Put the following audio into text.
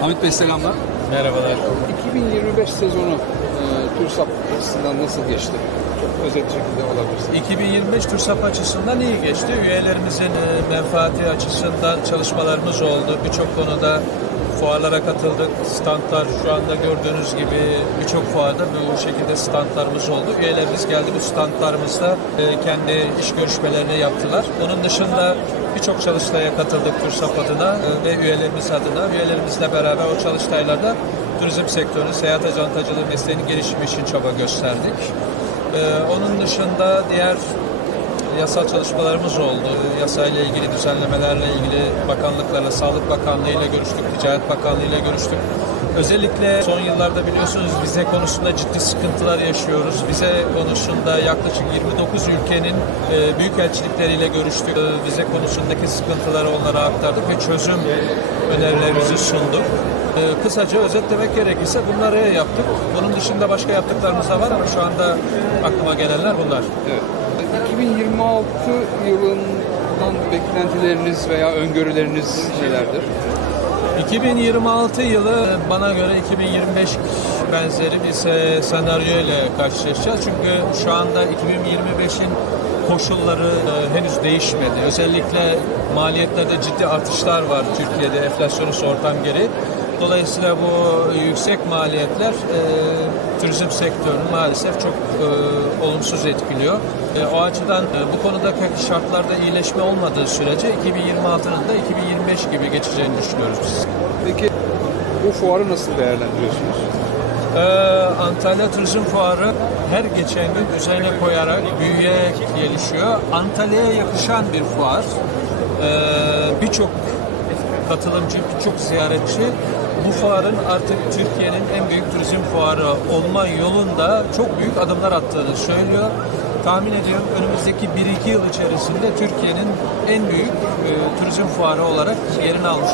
Hamit Bey selamlar. Merhabalar. 2025 sezonu e, TÜRSAP açısından nasıl geçti? Çok özet şekilde olabilirsin. 2025 TÜRSAP açısından iyi geçti. Üyelerimizin e, menfaati açısından çalışmalarımız oldu. Birçok konuda fuarlara katıldık. Standlar şu anda gördüğünüz gibi birçok fuarda bu şekilde standlarımız oldu. Üyelerimiz geldi bu standlarımızda e, kendi iş görüşmelerini yaptılar. Onun dışında birçok çalıştaya katıldık TÜRSAP adına e, ve üyelerimiz adına. Üyelerimizle beraber o çalıştaylarda turizm sektörünün seyahat acentacılığı mesleğinin gelişimi için çaba gösterdik. Ee, onun dışında diğer yasal çalışmalarımız oldu. Yasayla ilgili düzenlemelerle ilgili bakanlıklarla, Sağlık Bakanlığı ile görüştük, Ticaret Bakanlığı ile görüştük. Özellikle son yıllarda biliyorsunuz vize konusunda ciddi sıkıntılar yaşıyoruz. Vize konusunda yaklaşık 29 ülkenin e, büyükelçilikleriyle görüştük. E, Vize konusundaki sıkıntıları onlara aktardık ve çözüm önerilerimizi sunduk. E, Kısaca özetlemek gerekirse bunları yaptık. Bunun dışında başka yaptıklarımız da var ama şu anda aklıma gelenler bunlar. Evet. 2026 yılından beklentileriniz veya öngörüleriniz nelerdir? 2026 yılı bana göre 2025 benzeri bir se- senaryo ile karşılaşacağız. Çünkü şu anda 2025'in koşulları e, henüz değişmedi. Özellikle maliyetlerde ciddi artışlar var Türkiye'de enflasyonist ortam geri. Dolayısıyla bu yüksek maliyetler e, turizm sektörünü maalesef çok e, olumsuz etkiliyor. E, o açıdan e, bu konudaki şartlarda iyileşme olmadığı sürece 2026'nın da 2025 gibi geçeceğini düşünüyoruz biz. Peki bu fuarı nasıl değerlendiriyorsunuz? Ee, Antalya Turizm Fuarı her geçen gün üzerine koyarak büyüyerek gelişiyor. Antalya'ya yakışan bir fuar. Ee, birçok katılımcı, birçok ziyaretçi bu fuarın artık Türkiye'nin en büyük turizm fuarı olma yolunda çok büyük adımlar attığını söylüyor. Tahmin ediyorum önümüzdeki 1-2 yıl içerisinde Türkiye'nin en büyük e, turizm fuarı olarak yerini almış